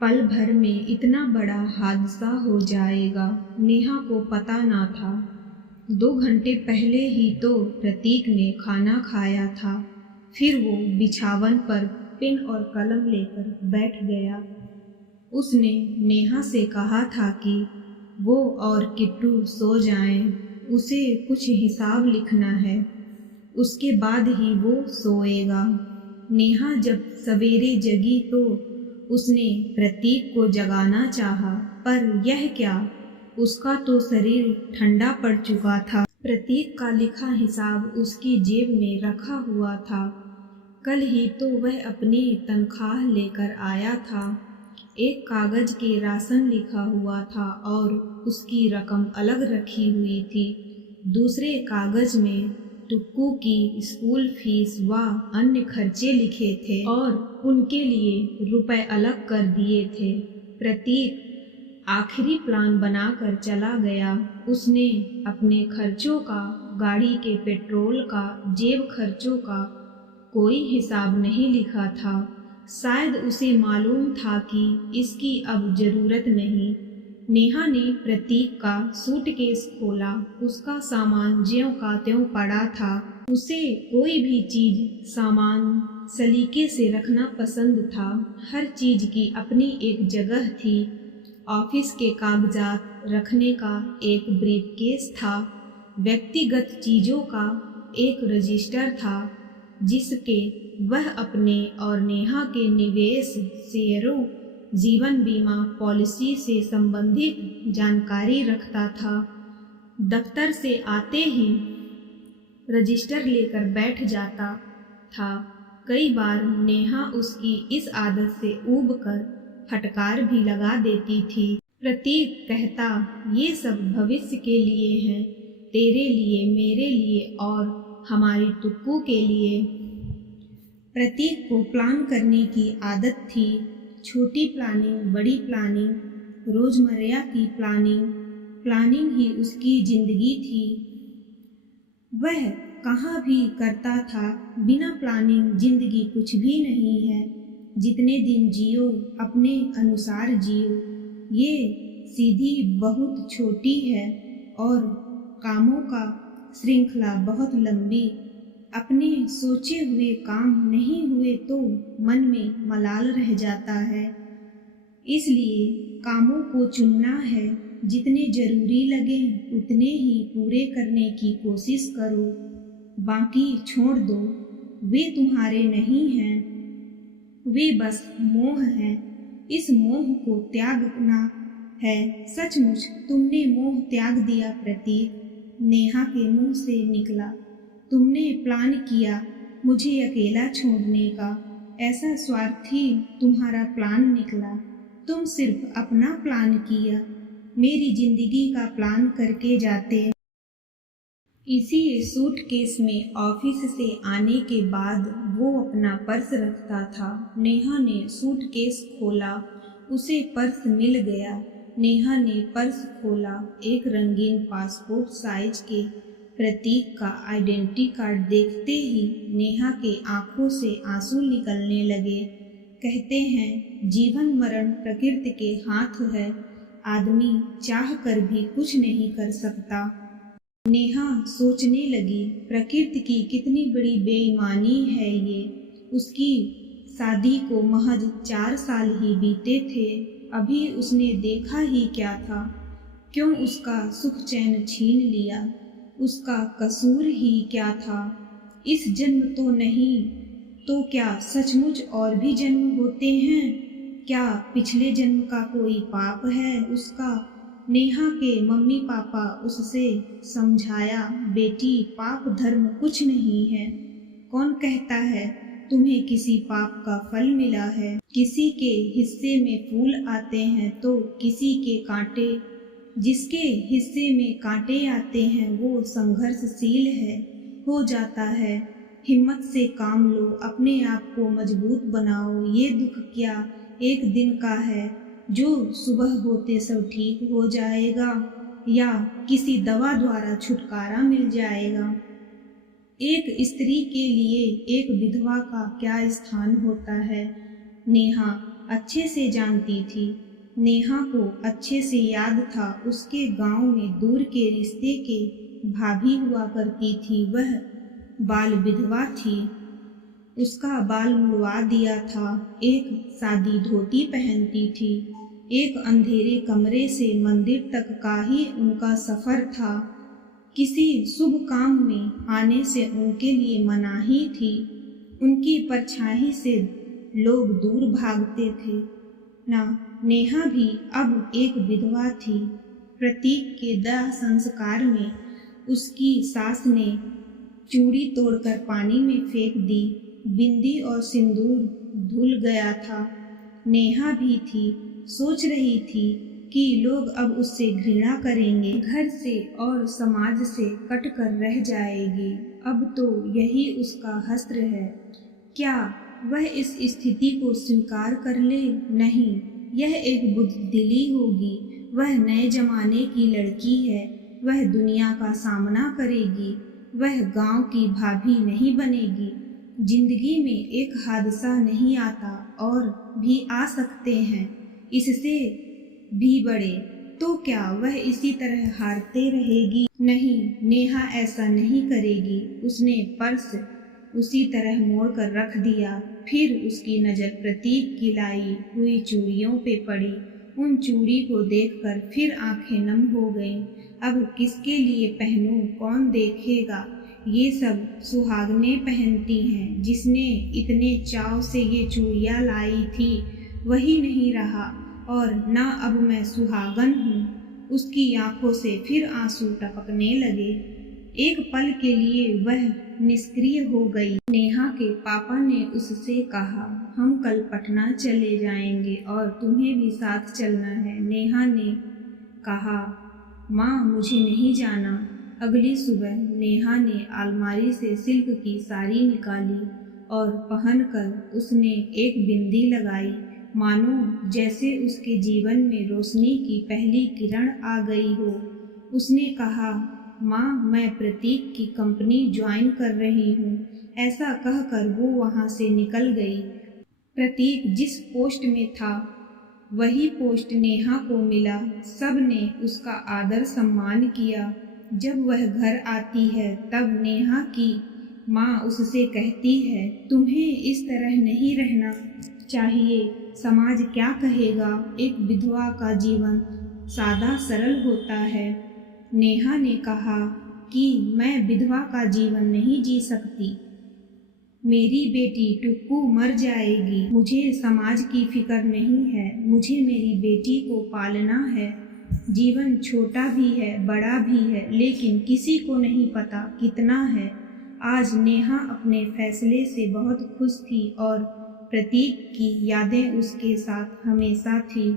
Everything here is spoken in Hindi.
पल भर में इतना बड़ा हादसा हो जाएगा नेहा को पता ना था। 2 घंटे पहले ही तो प्रतीक ने खाना खाया था। फिर वो बिछावन पर पेन और कलम लेकर बैठ गया। उसने नेहा से कहा था कि वो और किट्टू सो जाएं, उसे कुछ हिसाब लिखना है, उसके बाद ही वो सोएगा। नेहा जब सवेरे जगी तो उसने प्रतीक को जगाना चाहा, पर यह क्या, उसका तो शरीर ठंडा पड़ चुका था। प्रतीक का लिखा हिसाब उसकी जेब में रखा हुआ था। कल ही तो वह अपनी तनख्वाह लेकर आया था। एक कागज के राशन लिखा हुआ था और उसकी रकम अलग रखी हुई थी। दूसरे कागज में टुक्कू की स्कूल फीस व अन्य खर्चे लिखे थे और उनके लिए रुपए अलग कर दिए थे। प्रतीक आखिरी प्लान बनाकर चला गया। उसने अपने खर्चों का, गाड़ी के पेट्रोल का, जेब खर्चों का कोई हिसाब नहीं लिखा था। शायद उसे मालूम था कि इसकी अब जरूरत नहीं। नेहा ने प्रतीक का सूटकेस खोला। उसका सामान ज्यों का त्यों पड़ा था। उसे कोई भी चीज, सामान सलीके से रखना पसंद था। हर चीज की अपनी एक जगह थी। ऑफिस के कागजात रखने का एक ब्रीफकेस था। व्यक्तिगत चीजों का एक रजिस्टर था जिसके वह अपने और नेहा के निवेश, शेयरों, जीवन बीमा पॉलिसी से संबंधित जानकारी रखता था। दफ्तर से आते ही रजिस्टर लेकर बैठ जाता था। कई बार नेहा उसकी इस आदत से ऊब कर फटकार भी लगा देती थी। प्रतीक कहता, ये सब भविष्य के लिए हैं, तेरे लिए, मेरे लिए और हमारी टुक्कू के लिए। प्रतीक को प्लान करने की आदत थी। छोटी प्लानिंग, बड़ी प्लानिंग, रोजमर्रा की प्लानिंग ही उसकी जिंदगी थी। वह कहाँ भी करता था, बिना प्लानिंग जिंदगी कुछ भी नहीं है। जितने दिन जियो अपने अनुसार जियो। ये सीधी बहुत छोटी है और कामों का श्रृंखला बहुत लंबी। अपने सोचे हुए काम नहीं हुए तो मन में मलाल रह जाता है। इसलिए कामों को चुनना है। जितने जरूरी लगे उतने ही पूरे करने की कोशिश करो, बाकी छोड़ दो। वे तुम्हारे नहीं हैं, वे बस मोह हैं। इस मोह को त्यागना है। सचमुच तुमने मोह त्याग दिया प्रतीक, नेहा के मुंह से निकला। तुमने प्लान किया मुझे अकेला छोड़ने का। ऐसा स्वार्थी तुम्हारा प्लान निकला। तुम सिर्फ अपना प्लान किया, मेरी जिंदगी का प्लान करके जाते। इसी सूटकेस में ऑफिस से आने के बाद वो अपना पर्स रखता था। नेहा ने सूटकेस खोला, उसे पर्स मिल गया। नेहा ने पर्स खोला। एक रंगीन पासपोर्ट साइज के प्रतीक का आइडेंटिटी कार्ड देखते ही नेहा के आंखों से आंसू निकलने लगे। कहते हैं, जीवन मरण प्रकृति के हाथ है, आदमी चाह कर भी कुछ नहीं कर सकता। नेहा सोचने लगी, प्रकृति की कितनी बड़ी बेईमानी है ये। उसकी शादी को महज 4 साल ही बीते थे। अभी उसने देखा ही क्या था। क्यों उसका सुख चैन छीन लिया? उसका कसूर ही क्या था? इस जन्म तो नहीं तो क्या सचमुच और भी जन्म होते हैं? क्या पिछले जन्म का कोई पाप है उसका? नेहा के मम्मी पापा उससे समझाया, बेटी पाप धर्म कुछ नहीं है। कौन कहता है तुम्हें किसी पाप का फल मिला है? किसी के हिस्से में फूल आते हैं तो किसी के कांटे। जिसके हिस्से में कांटे आते हैं वो संघर्षशील है, हो जाता है। हिम्मत से काम लो, अपने आप को मजबूत बनाओ। ये दुख क्या एक दिन का है जो सुबह होते सब ठीक हो जाएगा, या किसी दवा द्वारा छुटकारा मिल जाएगा। एक स्त्री के लिए एक विधवा का क्या स्थान होता है? नेहा अच्छे से जानती थी। नेहा को अच्छे से याद था उसके गांव में दूर के रिश्ते के भाभी हुआ करती थी। वह बाल विधवा थी। उसका बाल मुड़वा दिया था। एक सादी धोती पहनती थी। एक अंधेरे कमरे से मंदिर तक का ही उनका सफ़र था। किसी शुभ काम में आने से उनके लिए मनाही थी। उनकी परछाई से लोग दूर भागते थे। नेहा भी अब एक विधवा थी। प्रतीक के दाह संस्कार में उसकी सास ने चूड़ी तोड़कर पानी में फेंक दी। बिंदी और सिंदूर धुल गया था। नेहा भी थी, सोच रही थी कि लोग अब उससे घृणा करेंगे, घर से और समाज से कट कर रह जाएगी। अब तो यही उसका हश्र है। क्या वह इस स्थिति को स्वीकार कर ले? नहीं, यह एक बुज़दिली होगी। वह नए जमाने की लड़की है। वह दुनिया का सामना करेगी। वह गांव की भाभी नहीं बनेगी। जिंदगी में एक हादसा नहीं आता और भी आ सकते हैं, इससे भी बड़े। तो क्या वह इसी तरह हारते रहेगी? नहीं, नेहा ऐसा नहीं करेगी। उसने पर्स उसी तरह मोड़ कर रख दिया। फिर उसकी नज़र प्रतीक की लाई हुई चूड़ियों पे पड़ी। उन चूड़ी को देखकर फिर आंखें नम हो गईं। अब किसके लिए पहनूं? कौन देखेगा? ये सब सुहागनें पहनती हैं। जिसने इतने चाव से ये चूड़ियाँ लाई थी वही नहीं रहा, और न अब मैं सुहागन हूँ। उसकी आंखों से फिर आंसू टपकने लगे। एक पल के लिए वह निष्क्रिय हो गई। नेहा के पापा ने उससे कहा, हम कल पटना चले जाएंगे और तुम्हें भी साथ चलना है। नेहा ने कहा, माँ मुझे नहीं जाना। अगली सुबह नेहा ने अलमारी से सिल्क की साड़ी निकाली और पहनकर उसने एक बिंदी लगाई, मानो जैसे उसके जीवन में रोशनी की पहली किरण आ गई हो। उसने कहा, माँ मैं प्रतीक की कंपनी ज्वाइन कर रही हूँ। ऐसा कहकर वो वहाँ से निकल गई। प्रतीक जिस पोस्ट में था वही पोस्ट नेहा को मिला। सब ने उसका आदर सम्मान किया। जब वह घर आती है तब नेहा की माँ उससे कहती है, तुम्हें इस तरह नहीं रहना चाहिए। समाज क्या कहेगा? एक विधवा का जीवन सादा सरल होता है। नेहा ने कहा कि मैं विधवा का जीवन नहीं जी सकती। मेरी बेटी टुक्कू मर जाएगी। मुझे समाज की फिक्र नहीं है। मुझे मेरी बेटी को पालना है। जीवन छोटा भी है, बड़ा भी है, लेकिन किसी को नहीं पता कितना है। आज नेहा अपने फैसले से बहुत खुश थी और प्रतीक की यादें उसके साथ हमेशा थी।